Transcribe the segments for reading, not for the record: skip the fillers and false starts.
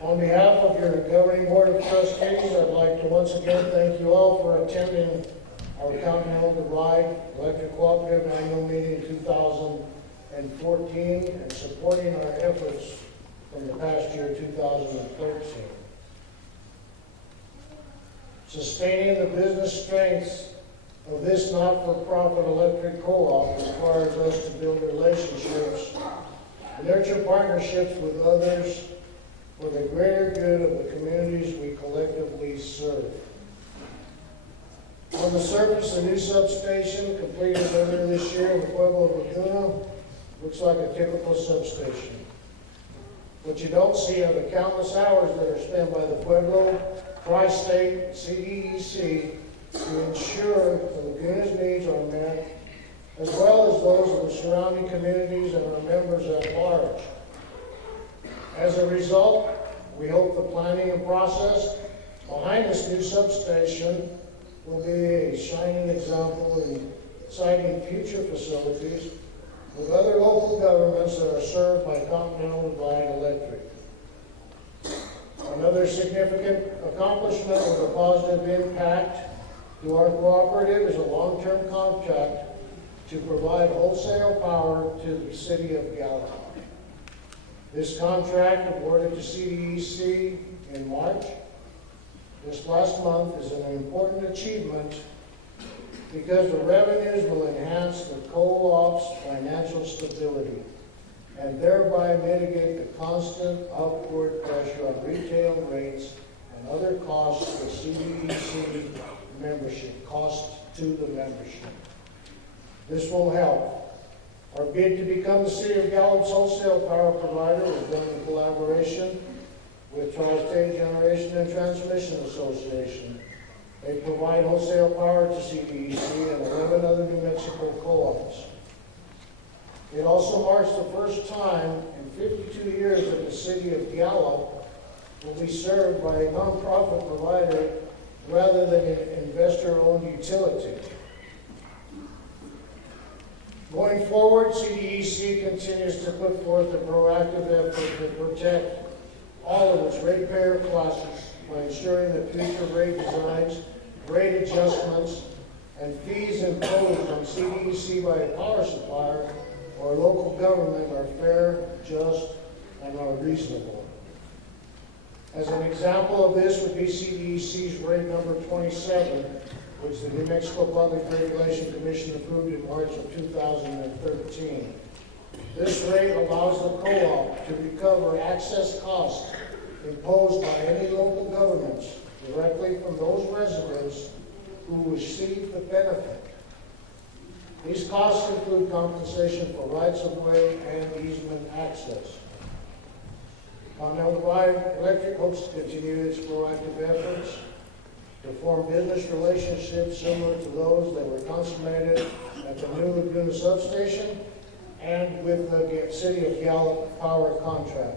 On behalf of your governing board of trustees, I'd like to once again thank you all for attending our Continental Electric Cooperative annual meeting in 2014 and supporting our efforts from the past year, 2013. Sustaining the business strengths of this not-for-profit electric co-op requires us to build relationships, nurture partnerships with others for the greater good of the communities we collectively serve. On the surface, the new substation completed earlier this year in the Pueblo of Laguna looks like a typical substation. What you don't see are the countless hours that are spent by the Pueblo, Tri-State, CDEC to ensure the Laguna's needs are met, as well as those of the surrounding communities and our members at large. As a result, we hope the planning and process behind this new substation will be a shining example in siting future facilities with other local governments that are served by Continental Electric. Another significant accomplishment with a positive impact to our cooperative is a long-term contract to provide wholesale power to the city of Gallup. This contract, awarded to CDEC in March this last month, is an important achievement because the revenues will enhance the co-op's financial stability and thereby mitigate the constant upward pressure on retail rates and other costs for CDEC membership, costs to the membership. This will help. Our bid to become the City of Gallup's wholesale power provider was done in collaboration with Trustee Generation and Transmission Association. They provide wholesale power to CDEC and 11 other New Mexico co-ops. It also marks the first time in 52 years that the City of Gallup will be served by a nonprofit provider rather than an investor-owned utility. Going forward, CDEC continues to put forth a proactive effort to protect all of its ratepayer classes by ensuring that future rate designs, rate adjustments, and fees imposed on CDEC by a power supplier or local government are fair, just, and are reasonable. As an example of this would be CDEC's rate number 27, which the New Mexico Public Regulation Commission approved in March of 2013. This rate allows the co-op to recover access costs imposed by any local governments directly from those residents who receive the benefit. These costs include compensation for rights-of-way and easement access. Continental Electric hopes to continue its proactive efforts to form business relationships similar to those that were consummated at the new Laguna substation and with the City of Gallup power contract.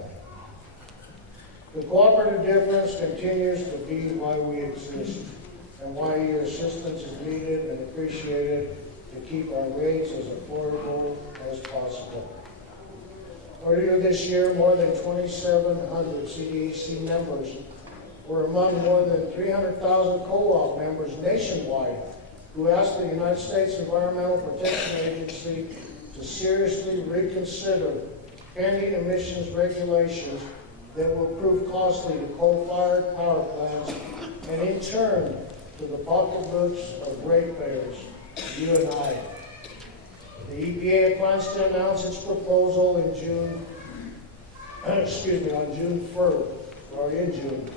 The cooperative difference continues to be why we exist and why your assistance is needed and appreciated to keep our rates as affordable as possible. Earlier this year, more than 2,700 CDEC members were among more than 300,000 co-op members nationwide who asked the United States Environmental Protection Agency to seriously reconsider pending emissions regulations that will prove costly to coal-fired power plants and in turn to the pocketbooks of ratepayers, you and I. The EPA plans to announce its proposal in June, on June 1st, or in June.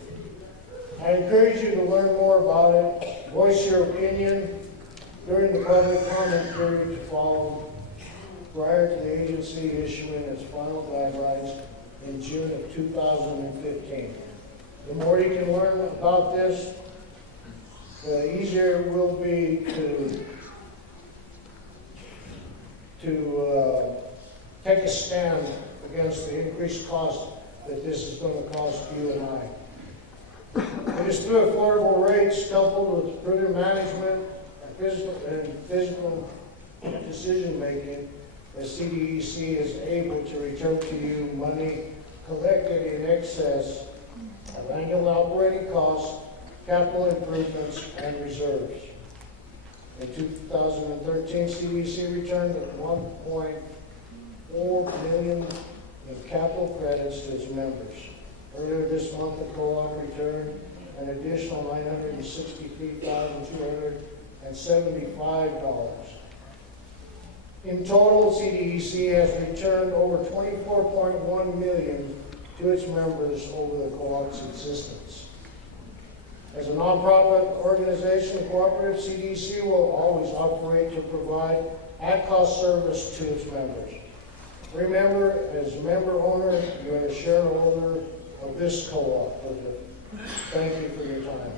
I encourage you to learn more about it, voice your opinion during the public comment period to follow prior to the agency issuing its final guidelines in June of 2015. The more you can learn about this, the easier it will be to take a stand against the increased cost that this is going to cost you and I. It is through affordable rates coupled with prudent management and physical decision-making that CDEC is able to return to you money collected in excess of annual operating costs, capital improvements, and reserves. In 2013, CDEC returned $1.4 million in capital credits to its members. Earlier this month, the co-op returned an additional $963,275. In total, CDEC has returned over $24.1 million to its members over the co-op's existence. As a nonprofit organization, Cooperative, CDEC will always operate to provide at-cost service to its members. Remember, as member owner, you are a shareholder of this cooperative. Thank you for your time.